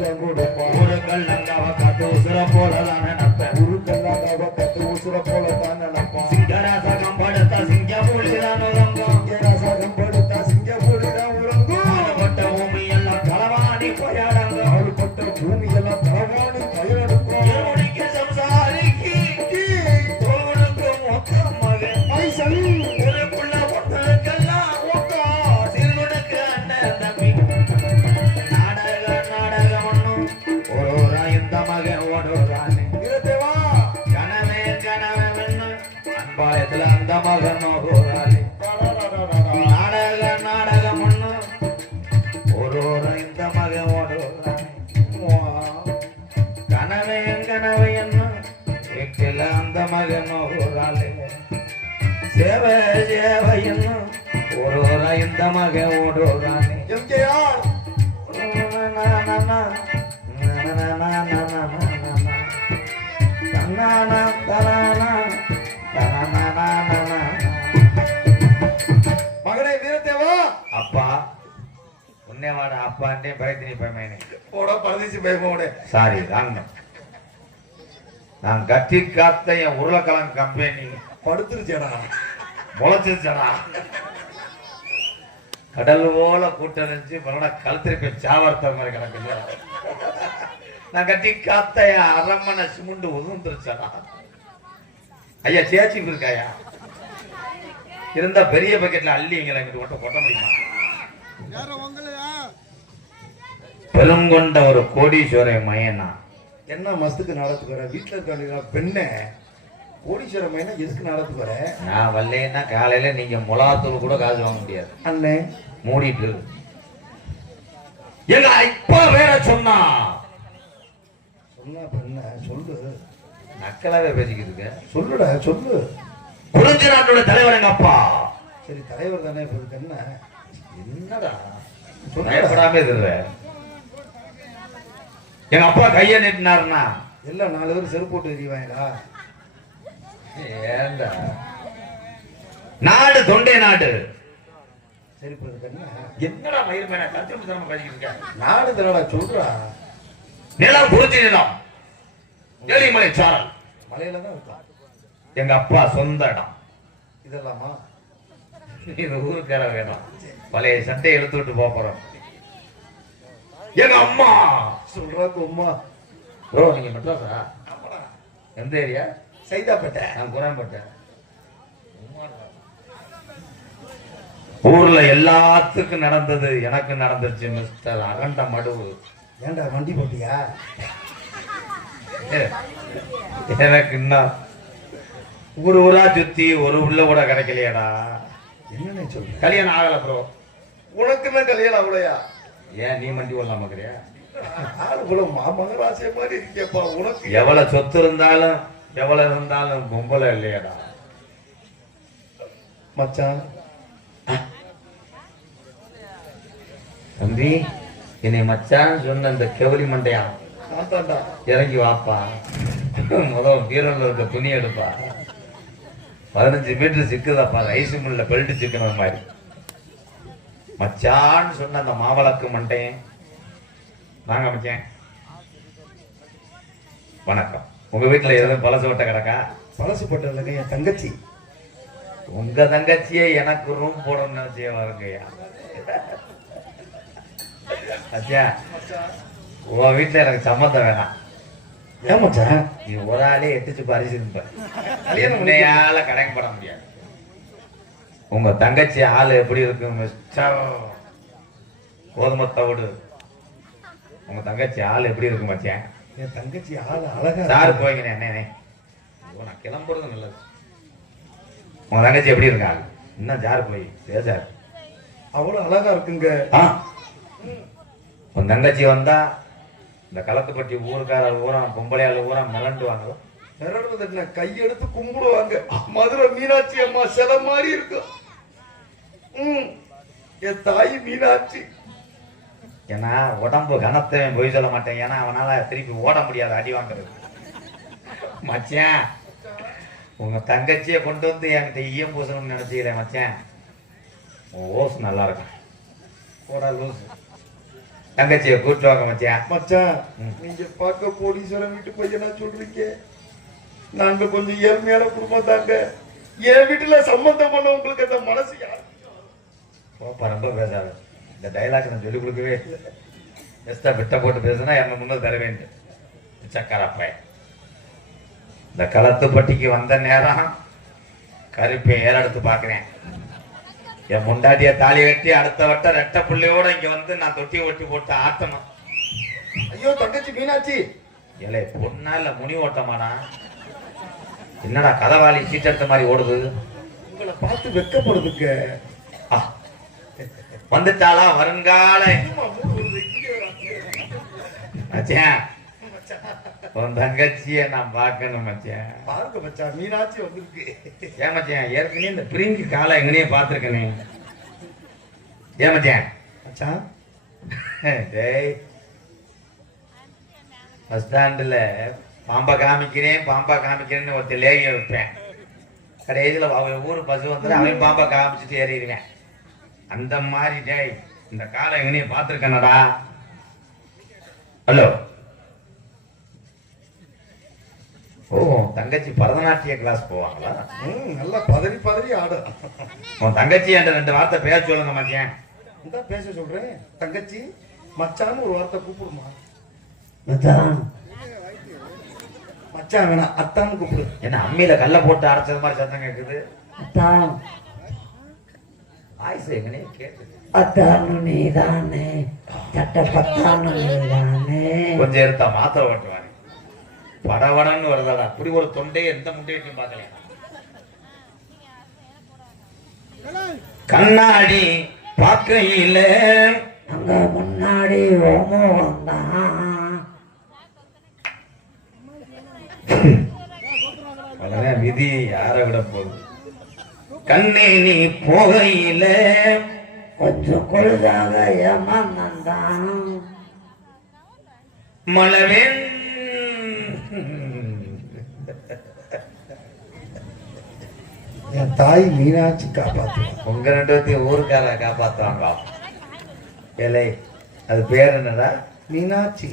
போல கவ காத்து உசுர அன்பாயத்துல அந்த மகன் ஓடோரானே நாடக நாடகம் ஒண்ணு ஓரோரா இந்த மகன் ஓடோரானே கனவே கனவே என்ன வீட்டில் அந்த மகன் ஓடோரானே சேவை சேவை என்ன ஓரோரா இந்த மகன் ஓடோரானே மகனே அப்பா உன்னைவாட அப்பான்ட்டே பிரயத்தினி பயமேனே போட பரதேசி பயமோட சாரி ராங்க நான் கட்டி காத்த என் உருளைக்கிழங்கு கம்பெனி. படுத்துருச்சேடா. முளைச்சிருச்சடா. கடல் போல கூட்டணிச்சு பலன கழுத்திருப்ப சாவர்த்த மாதிரி கிடக்குது. நான் கட்டி காத்த என் அரண்மனை சிமுண்டு உதுந்துருச்சடா. ஐயா சேச்சி இருக்காயா? இருந்தா பெரிய பக்கெட்ல அள்ளி எங்களை இங்கிட்டு மட்டும் கொட்ட முடியுமா? பெருங்கொண்ட ஒரு கோடீஸ்வர மையனா? என்ன மஸ்துக்கு நாடத்துக்கு வர? வீட்டுல இருக்காங்க பெண்ணே கோடீஸ்வர மைனா எதுக்கு நாடத்துக்கு வர? நான் வரலைன்னா காலையில நீங்க முலாத்தூள் கூட காசு வாங்க முடியாது. அண்ணே. மூடிட்டு. எங்க இப்ப வேற சொன்னா? சொன்னா பெண்ண சொல்லு. நக்கலாவே பேசிக்கிட்டு இருக்க. சொல்லுடா சொல்லு. குறிஞ்சி நாட்டோட தலைவர் எங்க அப்பா? சரி தலைவர் தானே என்ன? என்னடா. பயப்படாம இருந்த எங்க அப்பா கைய நீட்டினாருன்னா எல்லாம் நாலு பேர் செருப்பு போட்டு எறிவாங்களா? ஏண்டா? நாடு தொண்டை நாடு. என்னடா மயிர் மேல கத்திரம் தரமா பேசிக்கிட்டு இருக்க? நாடு தரடா சொல்றா. நிலம் குறிஞ்சி நிலம் ஏழிமலை சாரல். மலையில தான் இருக்கான் எங்க அப்பா சொந்த இடம். இதெல்லாமா? இது ஊருக்கார வேணும். பழைய சட்டையை இழுத்து விட்டு போறோம். எங்க அம்மா! சொல்றா கொம்மா ப்ரோ நீங்க மெட்ராஸா? எந்த ஏரியா? சைதாப்பேட்டை. நான் குரான்பட்டேன் ஊர்ல எல்லாத்துக்கும் நடந்தது எனக்கு நடந்துருச்சு மிஸ்டர் அகண்ட மடுவு. ஏன்டா வண்டி போட்டியா? எனக்கு இன்னும் ஊர் ஊரா சுத்தி ஒரு உள்ள கூட கிடைக்கலையாடா. என்னன்னு சொல்ற? கல்யாணம் ஆகல ப்ரோ உனக்கு என்ன கல்யாணம் அவ்வளோயா ஏன் நீ மண்டி ஆளு போல மாமகராசிய மாதிரி இருக்கேப்பா உனக்கு எவ்வளவு சொத்து இருந்தாலும் எவ்வளவு இருந்தாலும் பொம்பளை இல்லையாடா. மச்சான். தம்பி என்னை மச்சான் சொன்ன இந்த கெவலி மண்டையா? இறங்கி வாப்பா. முதல் பீரல்ல இருக்க துணி எடுப்பா. பதினஞ்சு மீட்டர் சிக்குதாப்பா ஐஸ் மில்ல பெல்ட் சிக்கன மாதிரி மச்சான்னு சொன்ன அந்த மாவளக்கு மண்டையன். நாங்க மச்சான். வணக்கம். உங்க வீட்டுல எதுவும் பழசு ஓட்ட கிடக்கா? பழசு பட்டதுலங்க என் தங்கச்சி. உங்க தங்கச்சியே எனக்கு ரூம் போடணும்னு நினைச்சே வருங்கய்யா. அச்சா உன் வீட்டுல எனக்கு சம்மந்தம் வேணாம். ஏன் மச்சான்? நீ ஒரு ஆளே எட்டிச்சு பறிச்சிருப்ப கல்யாணம் என்னையால கடைப்பட முடியாது. உங்க தங்கச்சி ஆளு எப்படி இருக்கு கோதுமை தவிடு. உங்க தங்கச்சி ஆள் எப்படி இருக்கு மச்சான்? என் தங்கச்சி ஆளு அழகா சார். போய்ங்கண்ணே அண்ணே நான் கிளம்புறது நல்லது. உங்க தங்கச்சி எப்படி இருக்கா? இன்னும் ஜார் போய்? பேசார் அவ்வளவு அழகா இருக்குங்க. உன் தங்கச்சி வந்தா இந்த களத்துப்பட்டி ஊருக்கார ஊரா பொம்பளையால ஊரா மிரண்டுவாங்க. மிரடுறது கையெடுத்து கும்பிடுவாங்க. மதுரை மீனாட்சி அம்மா சில மாதிரி இருக்கும். ம். என் தாய் மீனாட்சி. ஏன்னா உடம்பு கனத்தை பொய் சொல்ல மாட்டேன். ஏன்னா அவனால திருப்பி ஓட முடியாது அடி வாங்குறது மச்சான் உங்க தங்கச்சியை கொண்டு வந்து என்கிட்ட ஈயம் பூசணும்னு நினைச்சீங்களே மச்சான். ஓசு நல்லா இருக்கும். போடா லூசு. தங்கச்சியை கூட்டு வாங்க மச்சான். மச்சான். நீங்க பார்க்க கோடீஸ்வரன் வீட்டு பையனா சொல்றீங்க? நாங்க கொஞ்சம் ஏழ்மையான குடும்பம் தாங்க என் வீட்டுல சம்பந்தம் பண்ண உங்களுக்கு அந்த மனசு யாரு? போப்பா ரொம்ப பேசாத. இந்த டைலாக் நான் சொல்லிக் கொடுக்கவே இல்லை. எஸ்டா பிட்ட போட்டு பேசுனா என்ன முன்னூறு தர வேண்டும் சக்கரப்பை இந்த களத்துப்பட்டிக்கு வந்த நேரம் கருப்பை ஏறெடுத்து பார்க்குறேன். என் முண்டாட்டிய தாலி கட்டி அடுத்த வட்டம் ரெட்டை புள்ளையோட இங்க வந்து நான் தொட்டி ஒட்டி போட்டு ஆட்டணும் ஐயோ தங்கச்சி மீனாட்சி. ஏலே பொண்ணா இல்ல முனி ஓட்டமாடா? என்னடா கதவாளி சீட்டெடுத்த மாதிரி ஓடுது? உங்களை பார்த்து வெக்கப்படுதுங்க. வந்துட்டாளா வருங்கால சும்மா மூடு வருது, இங்கே வராங்க. மச்சான் உன் தங்கச்சிய நான் பார்க்கணும் மச்சான். பாருங்க மச்சான் மீனாட்சி வந்திருக்கு. ஏன் மச்சான் ஏற்கனவே இந்த பிரிங்கி காலை எங்கனையே பார்த்துருக்கனே. ஏன் மச்சான். மச்சான். டேய் பஸ் ஸ்டாண்டில் பாம்பா காமிக்கிறேன் பாம்பா காமிக்கிறேன்னு ஒருத்தர் லேகியம் வைப்பேன். கடைசியில் அவன் ஊர் பஸ் வந்து அவன் பாம்பா காமிச்சிட்டு ஏறிடுவேன். அந்த மாதிரி டேய் இந்த காலை எங்கனையே பார்த்துருக்கனடா. ஹலோ. ஓ உன் தங்கச்சி பரதநாட்டிய கிளாஸ் போவாங்களா? ம் நல்லா பதறி பதறி ஆடும் உன் தங்கச்சி என்ற ரெண்டு வார்த்தை பேச சொல்லுங்க மச்சான். இந்த பேச சொல்றேன். தங்கச்சி மச்சான்னு ஒரு வார்த்தை கூப்பிடுமா? மச்சான். மச்சான் வேணாம் அத்தான்னு கூப்பிடு. என்ன அம்மியில கல்ல போட்டு அரைச்சது மாதிரி சத்தம் கேட்குது அத்தான். ஆயுசு எங்கனே கேட்குது அத்தானு நீதானே. சட்ட பத்தானு நீதானே. கொஞ்சம் எடுத்தா மாத்திரை ஓட்டுவாங்க படவடன்னு வருதடா. அப்படி ஒரு தொண்டையை எந்த முட்டையும் பார்க்கல. கண்ணாடி பார்க்கையில அங்க முன்னாடி ஓமோ வந்தான் அவ்வளவுதான் விதி யார விட போகுது? கண்ணே நீ போகையில கொஞ்சம் கொழுதாக ஏமாந்தான் மலவேன் என் தாய் மீனாட்சி காப்பாத்துவான் உங்க ரெண்டு பேர்த்தையும் ஊருக்கார காப்பாத்துவாங்க. ஏலே அது பேர் என்னடா? மீனாட்சி.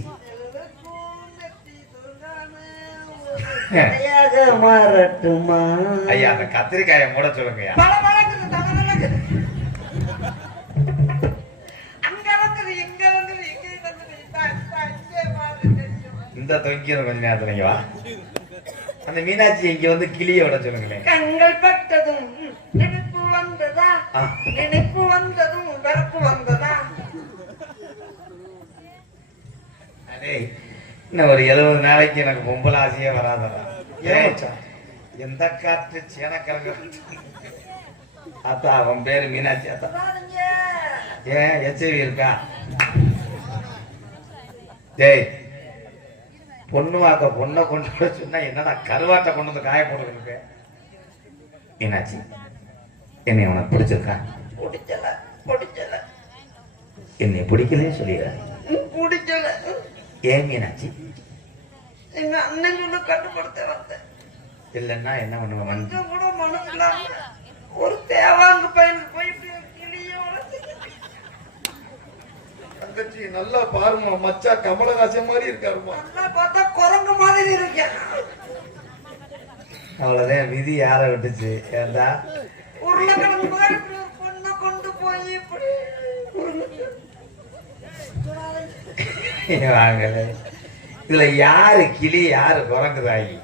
ஐயா அந்த கத்திரிக்காயை மூட தெரியும். இந்த தொங்கிற கொஞ்ச நேரத்துல வா. அந்த மீனாட்சி இங்க வந்து கிளியை விட சொல்லுங்களேன். கண்கள் பட்டதும் நினைப்பு வந்ததா. நினைப்பு வந்ததும் வெறுப்பு வந்ததா இன்னும் ஒரு எழுபது நாளைக்கு எனக்கு பொம்பளை ஆசையே வராதடா? எந்த காற்று சேனக்கிழங்கு அத்தா அவன் பேரு மீனாட்சி அத்தா. ஏன் எச்ஐவி இருக்கா டேய் பொண்ணு வாக்க பொண்ணை கொண்டு வர சொன்னா என்னடா கருவாட்டை கொண்டு வந்து காய மீனாட்சி என்னை உனக்கு பிடிச்சிருக்கா? பிடிச்சல பிடிச்சல என்னை பிடிக்கலன்னு சொல்லிடுற பிடிச்சல ஏன் மீனாட்சி? எங்க அண்ணன் கூட கட்டுப்படுத்த வந்தேன். இல்லைன்னா என்ன பண்ணுவேன் வந்து கொஞ்சம் கூட மனசு இல்லாம ஒரு தேவாங்க பையனுக்கு போயிட்டு தங்கச்சி நல்லா பாருமா மச்சா கமலஹாசன் மாதிரி இருக்காருமா நல்லா பார்த்தா குரங்கு மாதிரி இருக்கேன். அவ்வளவுதான் விதி யாரை விட்டுச்சு? ஏண்டா? வாங்கல இதுல யாரு கிளி யாரு குரங்குதாயி?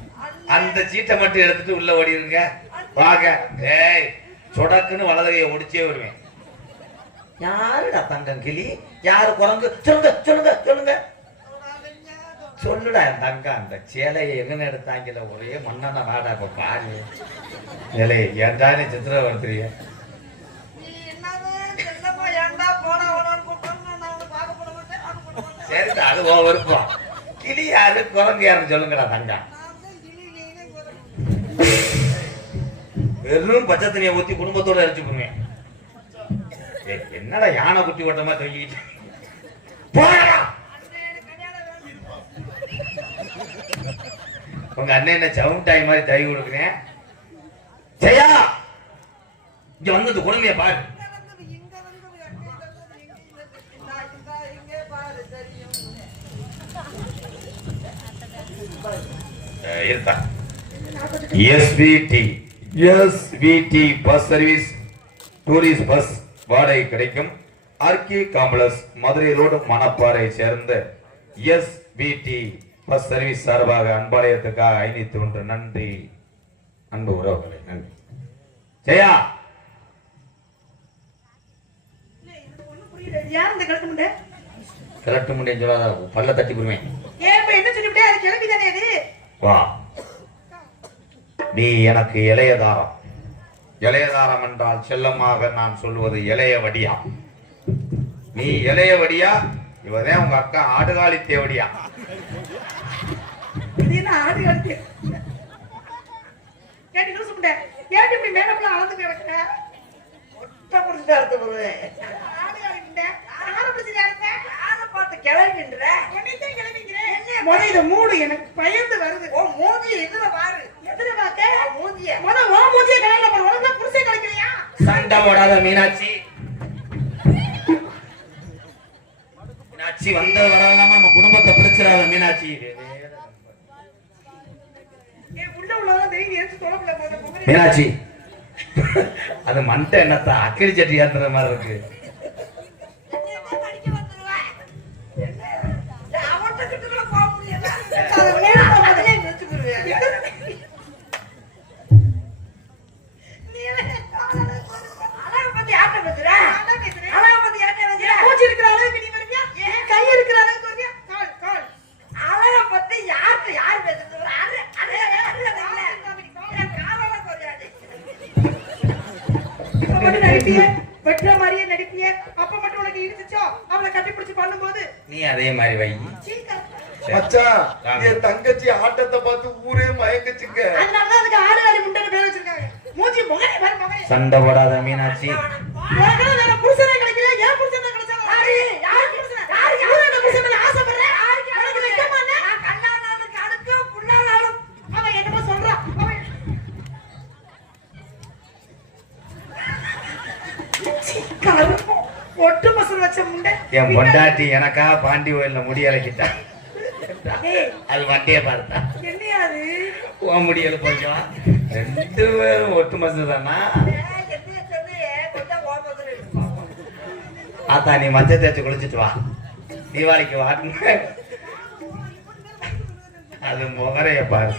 அந்த சீட்டை மட்டும் எடுத்துட்டு உள்ள ஓடிடுங்க வாங்க. ஏய் சொடக்குன்னு வலதுகையை ஒடிச்சே வருவேன். யாருடா தங்கம் கிளி? யாரு குரங்கு? சொல்லுங்க சொல்லுங்க சொல்லுங்க. சொல்லுடா என் தங்கம் அந்த சேலையை எங்கன்னு எடுத்தாங்கல ஒரே மண்ணான வாடா இப்ப பாரு. ஏலே ஏன்டா நீ சித்திரவர்த்திரிய சரிடா அது உன் விருப்பம். கிளி யாரு குரங்கு யாருன்னு சொல்லுங்கடா தங்கம் குரங்கு. வெறும் பச்சை தண்ணியை ஊத்தி குடும்பத்தோட அரைச்சு போடுவேன் ஏய், என்னடா யானை குட்டி ஓட்டமா தொங்கிட்டு போடா அண்ணே, எனக்கு கல்யாணம் வேணும். உங்க அண்ணன் என்ன சவுண்டாய் மாதிரி தவி கொடுக்குறேன். ஜெயா! இங்க வந்து இந்த கொடுமையை பாரு. வந்தது, இங்க வந்தது, அங்கே வந்தது, இங்க வந்தது. இந்தா, இந்தா, இருக்கா SVD SVD bus service tourist bus வாடகை கிடைக்கும். RK complex Madurai road Manapparai சேர்ந்த எஸ்விடி பஸ் சர்வீஸ் சார்பாக அன்பாலயத்துக்காக ஐநூத்தி ஒன்று நன்றி. அன்பு உறவுகளை நன்றி. ஜெயா! முண்டை? கிளட்டு முடியும் சொல்லாத பல்ல தட்டி போடுவேன்? வா. நீ எனக்கு இளையதாரம் இளையதாரம் என்றால் செல்லமாக நான் சொல்வது இளைய வடியா. நீ இளைய வடியா? இவதே உங்க அக்கா ஆடுகாலி தேவடியா என்ன ஆடு லூசு முண்டை? ஏன்டி இப்படி மேல அளந்து கிடக்குற முட்டை பிடிச்சிட்டு அறுத்து போடுவேன் ஆடுகாலி முண்டை. யாரை பிடிச்சு யாருங்க? யாரை பார்த்து கிளம்பின்ற? உன்னைத்தான் கிளம்பிக்கிறேன். முத இதை மூடு, எனக்கு பயந்து வருது. முத உன் மூஞ்சியை கலர்ல பாரு. உனக்கு புருஷன் கிடைக்கலையா? சண்டை போடாத மீனாட்சி மீனாட்சி வந்த வரலாம நம்ம குடும்பத்தை பிடிச்சிடாத மீனாட்சி என் உள்ள உள்ளவங்க தெரியும், எடுத்து தொலைப்புல போகுது. குமரி. மீனாட்சி அது மண்டை என்னத்தான் அக்கறி சட்டி ஏத்துற மாதிரி இருக்கு. மசூர் வச்ச முண்டை. என் பொண்டாட்டி எனக்கா பாண்டி கோயில்ல முடி இறக்கிட்டா அது வண்டியை பார்த்தா? உன் முடியல போய்க்கலாம் ரெண்டு பேரும் ஒட்டு மசு தானா ஆத்தா நீ மஞ்சள் தேய்ச்சி குளிச்சுட்டு வா. தீபாவளிக்கு வா. அது முகரைய பாரு.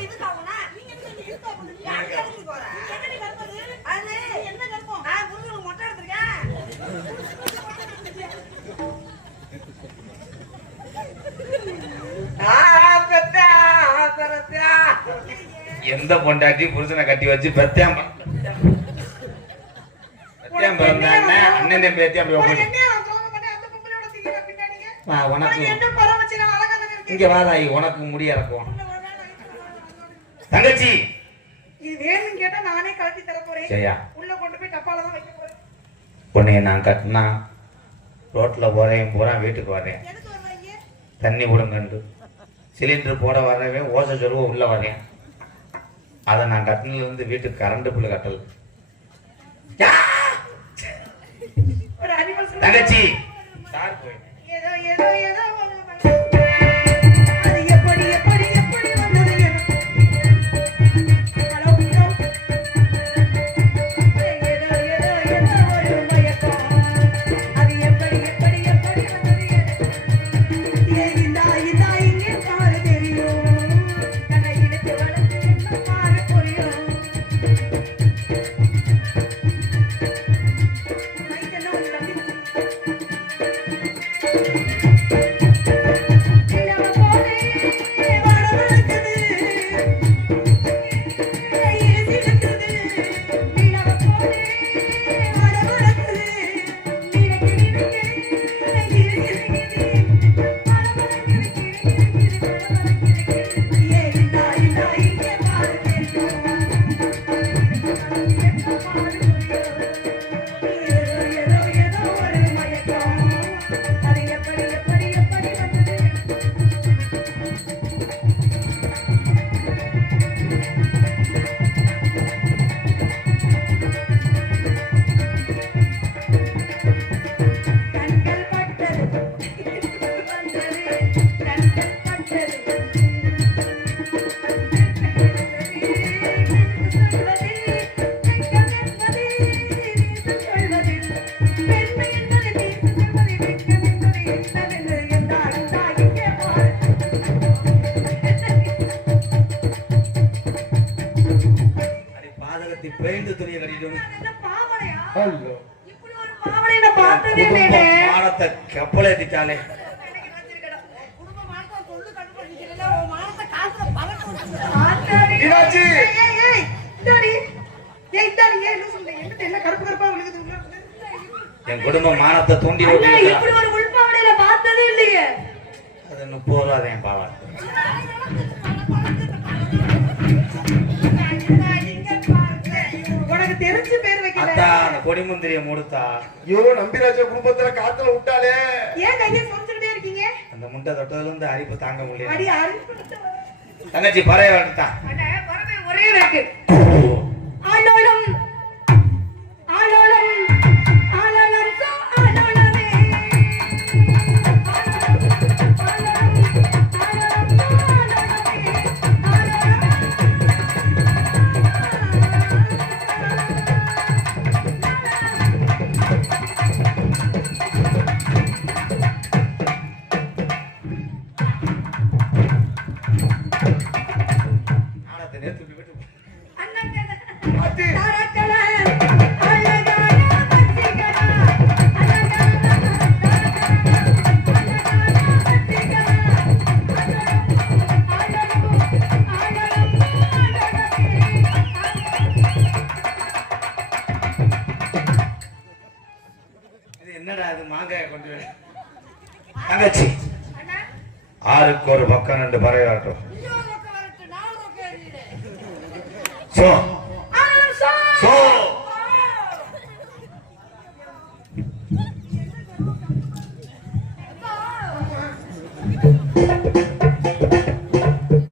எந்த பொண்டாட்டி புருஷனை கட்டி வச்சு பெத்தியாம் பெத்தியாம் பிறந்த அண்ணன் அண்ணன் பேத்தியாம் இருக்கேன். இங்க வாதாயி உனக்கு முடி தங்கச்சி. இது வேணும்னு கேட்டா நானே கழட்டி தர போறேன் சரியா. உள்ள கொண்டு போய் டப்பால தான் வைக்க போறேன். உன்னைய நான் கட்டினா ரோட்ல போறேன் பூரா வீட்டுக்கு வரேன் தண்ணி விடுங்கண்டு சிலிண்டர் போட வரவே ஓசை சொல்லுவோம் உள்ள வரேன் அதை நான் கட்டினில இருந்து வீட்டுக்கு கரண்ட் பில்லு கட்டல. தங்கச்சி. உள்ள என் குடும்ப மானத்தை தூண்டி இப்படி ஒரு உள்பாவனையில பார்த்ததே இல்லையே. அது முப்பது ரூபா தான் என் பாவா உனக்கு தெரிஞ்சு பேர் வைக்கல அத்தா அந்த கொடிமுந்திரிய மூடுத்தா? ஐயோ நம்பிராஜ குடும்பத்துல காத்துல விட்டாலே. ஏன் கையை சொரிச்சுக்கிட்டே இருக்கீங்க? அந்த முட்டை தொட்டதுல இருந்து அரிப்பு தாங்க அடி முடியல அரிப்பு தங்கச்சி பறைய வேண்டாம் அண்ணா பறவை ஒரே இருக்கு ஆலோலம் ஆலோலம்